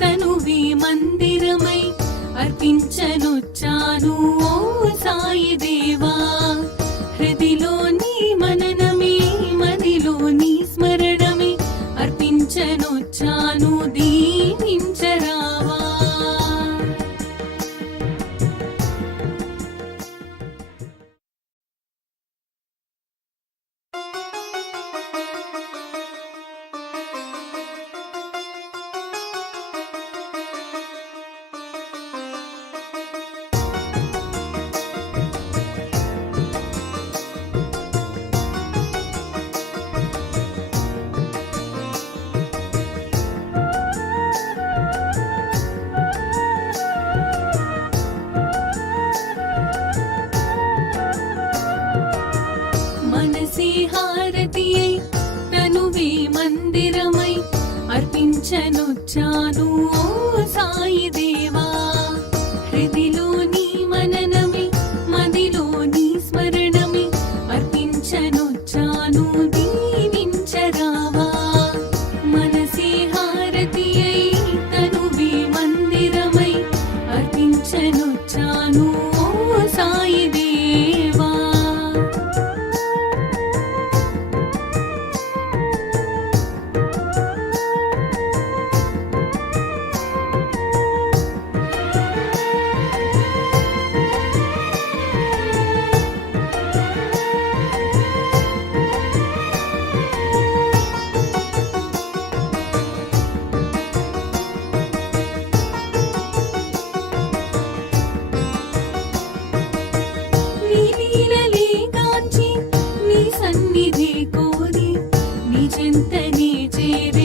తనువే మందిరమై అర్పించనొచ్చాను ఓ సాయి దేవా. హృదిలో నీ మననమే మదిలో నీ స్మరణమే అర్పించనొచ్చాను దీవించరావా. మనసే హారతియై తనువే మందిరమై అర్పించనొచ్చాను ఓ సాయి దేవా. హృదిలో నీ మననమే మదిలో నీ స్మరణమే అర్పించనొచ్చాను దీవించరావా. మనసే హారతియై తనువే మందిరమై అర్పించనొచ్చాను ఓ సాయి దేవా. నీ లీలలే గాంచి నీ సన్నిధి కోరి నీ చెంతనే చేరి